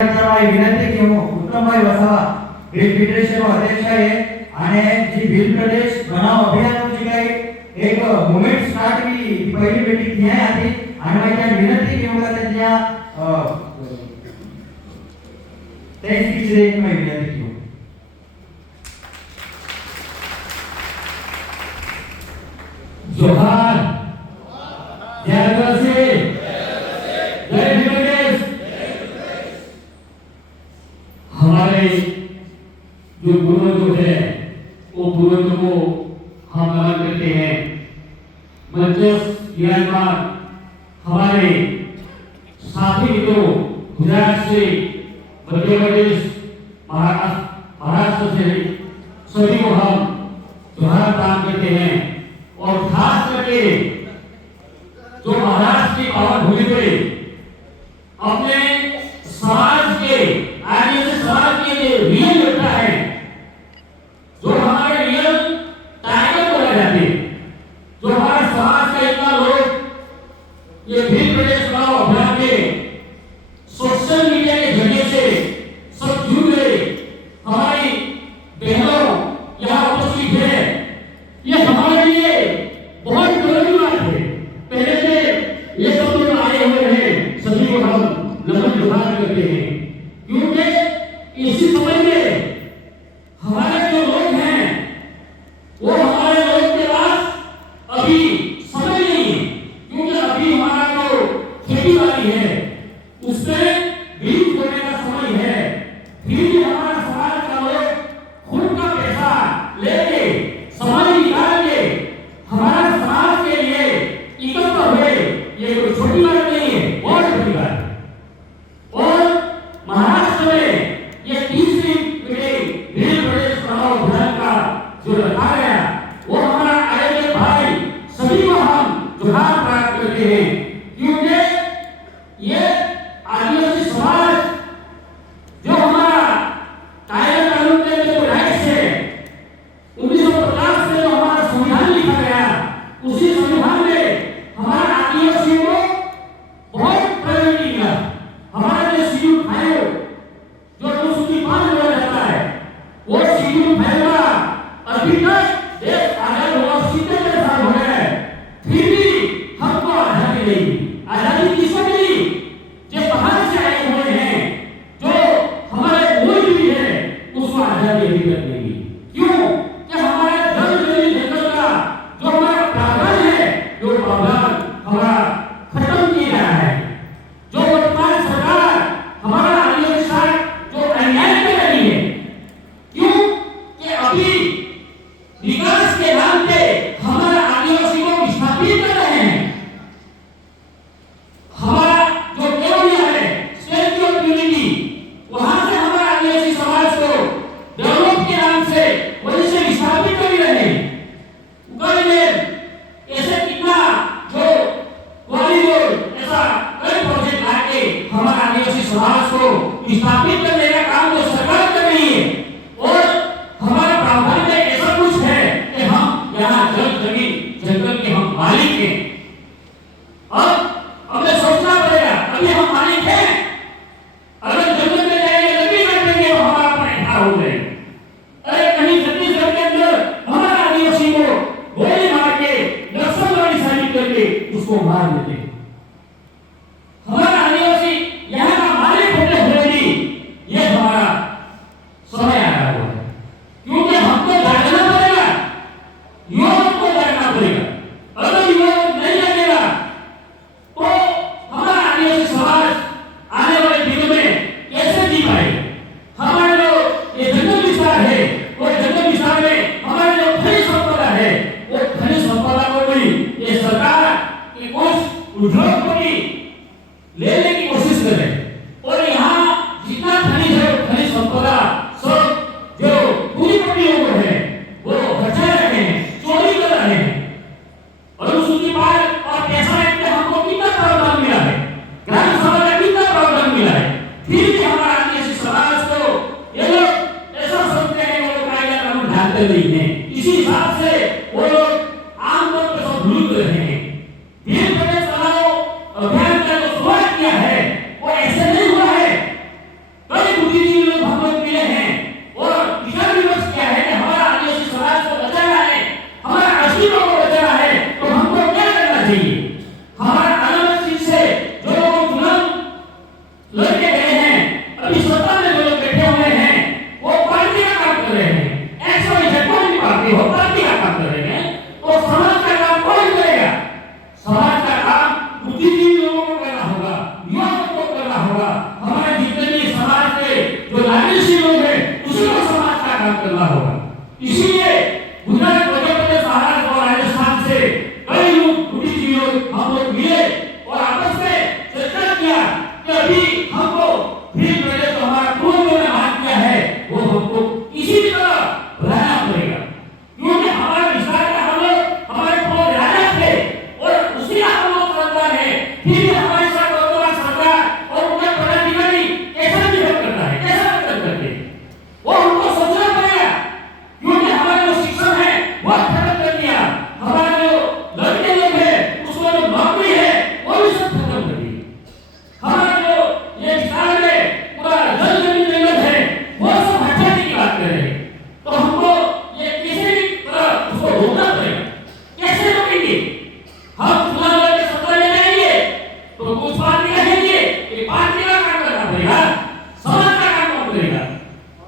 विनंती घेऊ उत्तमभाई वसावा भील फेडरेशन अध्यक्ष आहे आणि जी भील प्रदेश बनाव अभियानाची काही एक मुवमेंट स्टार्ट केली पहिली मीटिंग थी आहे आधी आणि त्या विनंती घेऊ का त्यांच्या ते स्पीच रे मी विनंती घेऊ जोहार जय प्रदेश हमारे जो पूर्वज है वो पूर्वज को हम नमन करते हैं। हमारे साथी मित्रों गुजरात से मध्य प्रदेश महाराष्ट्र से सभी को हम जोहार प्रणाम करते हैं और खास करके जो महाराष्ट्र की पावन भूमि पे अपने समाज के आदिवासी समाज के लिए रियल योद्धा है, जो हमारे रियल टाइगर बोले जाते हैं, जो हमारे समाज का इतना लोग ये भील प्रदेश चुनाव अभियान में सोशल मीडिया के जरिए से सब जुड़ गए। हमारी बहनों यहाँ उपस्थित है, ये हमारे लिए बहुत जरूरी बात है। पहले से ये सब लोग आए हुए हैं, सभी को हम नमन जोहार करते हैं, क्योंकि इसी समय में हमारे जो लोग हैं वो हमारे लोग के पास अभी समय नहीं है, क्योंकि अभी हमारा जो खेती बाड़ी है उसमें बीज बोने का समय है। फिर भी हमारा समाज का लोग खुद का पैसा लेके समाज निकाल के हमारे समाज के लिए इकट्ठा हुए, ये कोई छोटी बात नहीं है, बहुत बड़ी बात है। और महाराष्ट्र में ये तीसरी मीटिंग भील प्रदेश चुनाव अभियान का जो रखा गया वो हमारा आयोजक भाई सभी को हम जोहार प्राप्त करते हैं, क्योंकि ये आदिवासी समाज जो हमारा टाइगर कानून के जो राइट्स है 1950 में जो हमारा संविधान लिखा गया, उसी संविधान में हमारे आदिवासियों को बहुत प्रायोरिटी मिला। हमारा जो शेड्यूल 5 जो अनुसूची 5 बोला जाता है, वो शेड्यूल 5 का अभी तक देश आजाद हुआ 70 साल हो गए, फिर भी हमको आजादी नहीं मिली। आजादी किसको मिली? जो बाहर से आए हुए हैं, जो हमारे मूल भी है, उसको आजादी अभी तक नहीं मिली। क्यों? कि हमारे जंगली जंगल का जो हमारा प्रावधान है, जो प्रावधान हमारा खत्म किया गया है। जो वर्तमान सरकार हमारा आदिवासी साथ जो अन्याय कर रही है, क्यों? कि अभी विकास के नाम पे हमारा आदिवासी को विस्थापित कर रहे हैं। हमारा जो केवड़िया है स्टेच्यू ऑफ यूनिटी, वहां से हमारा आदिवासी समाज को डेवलप के नाम से वहीं से विस्थापित कर रहे हैं। ऐसे कितना जो बॉलीवुड ऐसा कई प्रोजेक्ट लाके हमारा आदिवासी समाज को विस्थापित करने का काम जो सरकार कर रही है, और हमारे प्रावधान में ऐसा कुछ है कि हम यहाँ जंगल के हम मालिक हैं। अब हमें सोचना पड़ेगा, अभी हम मालिक हैं, अगर जंगल में जाएंगे लकड़ी काटेंगे तो हमारा पैसा हो जाएगा। अरे कहीं छत्तीसगढ़ के अंदर हमारा आदिवासी को गोली मार के नक्सलवादी साबित करके उसको मार देते हैं। हमारा आदिवासी यहाँ का मालिक होते हुए भी ये हमारा समय आया हुआ है, क्योंकि हमको जागना पड़ेगा, युवाओं को जागना पड़ेगा। अगर युवाओं नहीं जागेगा तो हमारा आदिवासी समाज आने वाले दिनों में कैसे जी पाएगा? हमारे जो ये जंगल विस्तार है, वो जंगल विस्तार में हमारे जो खनिज संपदा है, वो खनिज संपदा को भी ये सरकार की कुछ उद्योगपति लेने की कोशिश कर रहे हैं। और यहाँ जितना खनिज है, खनिज संपदा सब जो पूंजीपतियों को है वो बचा रहे हैं, चोरी कर रहे हैं। अनुसूची 5 और पैसा एक्ट में हमको कितना प्रावधान मिला है, ग्राम सभा का कितना प्रावधान मिला है, फिर भी हमारा आदिवासी समाज को ये लोग ऐसा समझते हैं वो लोग कायदा कानून ढालते नहीं है। इसी हिसाब से वो लोग आमतौर पर सब भूल रहे हैं। भील प्रदेश चुनाव अभियान का जो शुरुआत किया है वो ऐसे नहीं हुआ है कृषि लोग हैं उसी को समाज का काम करना होगा। इसीलिए गुजरात, मध्य प्रदेश, महाराष्ट्र और राजस्थान से कई लोग बुद्धिजीवी हम लोग मिले और आपस में चर्चा किया कि अभी हमको भील प्रदेश जो हमारा पूर्वजों ने मान किया है वो हमको इसी तरह रहना पड़ेगा, क्योंकि हमारे विस्तार का हम लोग हमारे पूर्व राजा थे और उसी हम लोग सरकार है। फिर भी हमारे साथ वर्तमान सरकार और उनका पदाधिकारी कैसा बिहेव करता है, कैसा वर्तन करते हैं, वो हमको सोचना पड़ेगा, क्योंकि हमारा जो शिक्षण है वो खत्म कर दिया, हमारा जो लड़के लोग है उसको जो नौकरी है वो भी सब खत्म कर दी, हमारा जो ये विस्तार में पूरा जल जमीन जंगल है वो सब हटाने की बात कर रहे हैं। तो हमको ये किसी भी तरह उसको रोकना पड़ेगा। कैसे रोकेंगे? हम चुनाव लड़के सत्ता ले जाएंगे तो कुछ पार्टी कहेंगे कि पार्टी का काम करना पड़ेगा, समाज का काम कौन करेगा?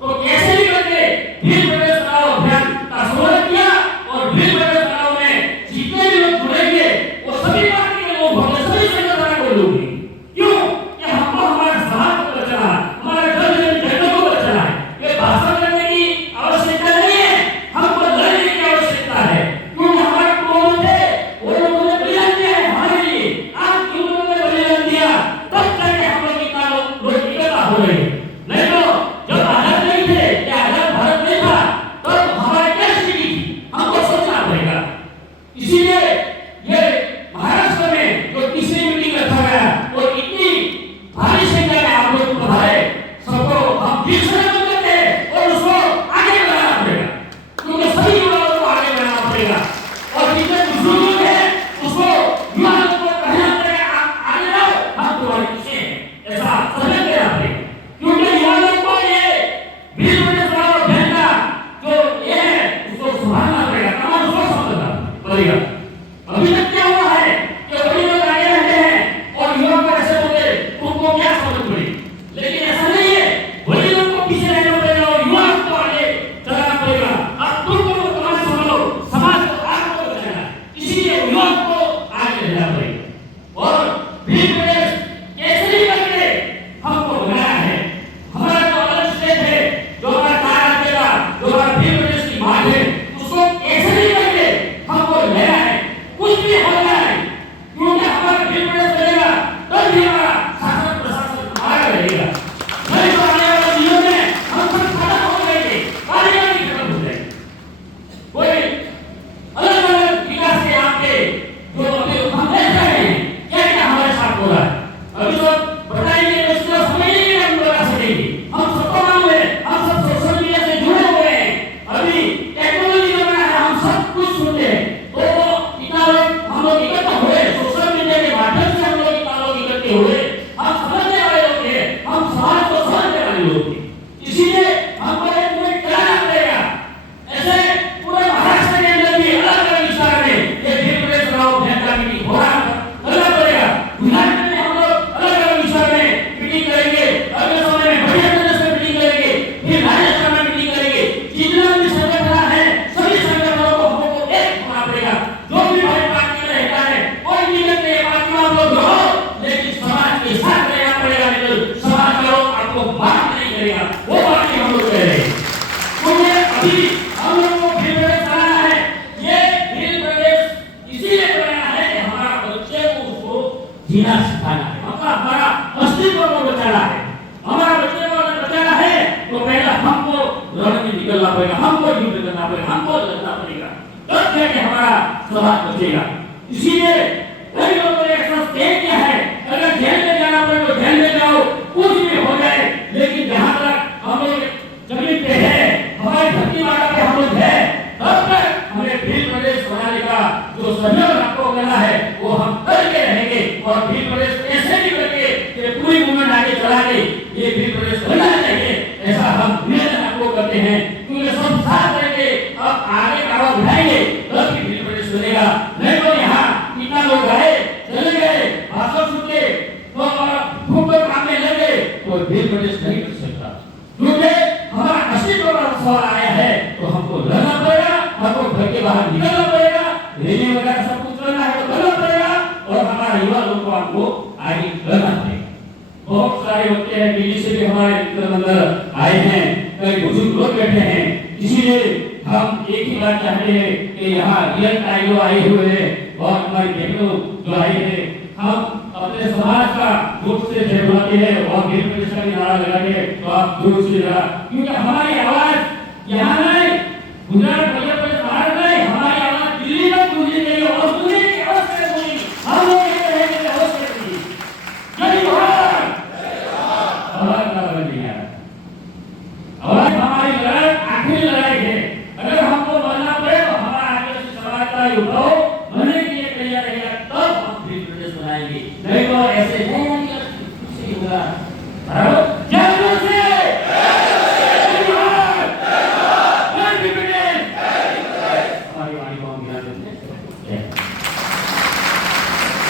तो कैसे भी करके भील प्रदेश चुनाव अभियान का शुरुआत किया और भील प्रदेश चुनाव में जितने भी लोग जुड़ेंगे वो सभी पार्टी के लोग होंगे, सभी संगठन के लोग होंगे। क्यों? कि हमको हमारे समाज को बचाना है, हमारे जल जंगल को बचाना है। ये भाषण करने की आवश्यकता नहीं है, हमको लड़ने की आवश्यकता है, क्योंकि हमारे पूर्वज थे वो लोगों ने बलिदान दिया है हमारे लिए। आज क्यों लोगों ने बलिदान दिया तब जाके हम लोग इतना लोग इकट्ठा हो रहे हैं। नहीं तो जब आजाद नहीं थे या आजाद भारत नहीं था तब हमारी क्या स्थिति थी, हमको सोचना पड़ेगा। इसीलिए ये महाराष्ट्र में जो तीसरी मीटिंग रखा गया और इतनी भारी संख्या में आप लोग पधारे, सबको हम फिर से नमन करते हैं और उसको आगे बढ़ाना पड़ेगा, क्योंकि सभी युवाओं को आगे बढ़ाना पड़ेगा और जितने बुजुर्ग लोग हैं उसको युवाओं को कहना पड़ेगा आप आगे आओ, हम तुम्हारे पीछे हैं, ऐसा समझ लेना पड़ेगा। क्योंकि युवाओं को ये भील प्रदेश चुनाव अभियान का जो ये है उसको संभालना पड़ेगा, कमान उसको संभालना पड़ेगा। अभी तक क्या हुआ है कि बड़े लोग आगे रहते हैं और युवा को ऐसे बोलते तुमको क्या समझ पड़ी, लेकिन ऐसा नहीं है, बड़े लोग को पीछे रहना पड़ेगा और युवा को आगे चलाना पड़ेगा। अब तुमको कमान संभालो, समाज को आगे बचाना है, इसीलिए युवा को आगे रहना पड़ेगा। और भील प्रदेश कैसे भी करके हमको बनाया है, हमारा जो अलग स्टेट है, जो हमारा तार राज्य का, जो हमारा भील प्रदेश की बात है, उसको कैसे भी करके हमको लेना है, कुछ भी हो जाए, क्योंकि हमारा भील प्रदेश चलेगा तब भी हमारा शासन प्रशासन हमारा रहेगा। नहीं तो आने वाले दिनों में हम सब खत्म हो जाएंगे, कार्यकारी खत्म हो जाएंगे। कोई अलग अलग विकास के नाम पे जो अभी हम देख रहे हैं क्या क्या हमारे साथ हो रहा है, अभी तो बताएंगे तो इसका समझेंगे हम बता सकेंगे। हम सबको मालूम है, हम सब सोशल मीडिया से जुड़े हुए हैं, अभी टेक्नोलॉजी का जमाना है, हम सब कुछ सुनते हैं। तो इतना लोग हम लोग इकट्ठा हुए, सोशल मीडिया के माध्यम से हम लोग इतना लोग इकट्ठे हुए, हम समझने वाले लोग हैं, हम समाज को समझने वाले लोग हैं, इसीलिए हमको एक मूवमेंट चलाना पड़ेगा। ऐसे पूरे महाराष्ट्र के अंदर भी अलग अलग विस्तार में ये भील प्रदेश चुनाव अभियान का मीटिंग हो रहा करना पड़ेगा। गुजरात में हम लोग अलग अलग विस्तार में मीटिंग करेंगे, अगले समय में मध्य प्रदेश में मीटिंग करेंगे, फिर राजस्थान में मीटिंग करेंगे। जितना भी संगठन है सभी संगठनों को हमको एक होना पड़ेगा। जो भी भाई पार्टी में रहता है कोई दिक्कत नहीं, पार्टी में आप लोग रहो, लेकिन समाज के साथ रहना पड़ेगा, नहीं तो समाज का लोग आपको माफ नहीं करेगा। वो बात हम लोग कह रहे हैं, क्योंकि अभी हम लोग को भील प्रदेश चलाना है। ये भील प्रदेश इसीलिए बनाना है कि हमारा बच्चे को उसको जीना सिखाना है, हमारा अस्तित्व को बचाना है, हमारा बच्चे को अगर बचाना है तो पहले हमको रण में निकलना पड़ेगा, हमको युद्ध करना पड़ेगा, हमको लड़ना पड़ेगा, तब जाके हमारा समाज बचेगा। इसीलिए कई लोगों ने ऐसा तय किया है, अगर जेल में जाना पड़े तो जेल में जाओ, कुछ भी हो जाए, लेकिन जहां तक हम लोग जमीन पे है, हमारी धरती माता पे हम लोग है, तब तक हमें भील प्रदेश बनाने का जो सहयोग आपको करना है वो हम करके रहेंगे। और भील प्रदेश ऐसे भी करके कि पूरी मूवमेंट आगे चला के ये भील प्रदेश बनना चाहिए, ऐसा हम निवेदन आपको करते हैं, क्योंकि सब साथ रहेंगे, अब आगे आवाज उठाएंगे तब भी भील प्रदेश बनेगा। नहीं तो यहाँ इतना लोग गए चले गए भाषण सुन के तो खूब काम में लगे तो भील प्रदेश नहीं कर सकता, क्योंकि हमारा अस्तित्व का सवाल आया है तो हमको लड़ना पड़ेगा, हमको घर के बाहर निकलना पड़ेगा, रेली वगैरह सब कुछ करना है तो करना पड़ेगा और हमारा युवा लोग को हमको आगे करना पड़ेगा। बहुत सारे होते हैं दिल्ली से भी हमारे हमारे अंदर आए हैं, कई बुजुर्ग लोग बैठे हैं, इसीलिए हम एक ही बात चाहते हैं कि यहाँ रियल टाइम जो आए हुए हैं और हमारी बहनों जो आई है, हम अपने समाज का ग्रुप से जय बुलाते हैं और बिल प्रदेश का भी नारा लगाते हैं, तो आप जोर से जरा, क्योंकि हमारी आवाज यहाँ नहीं, गुजरात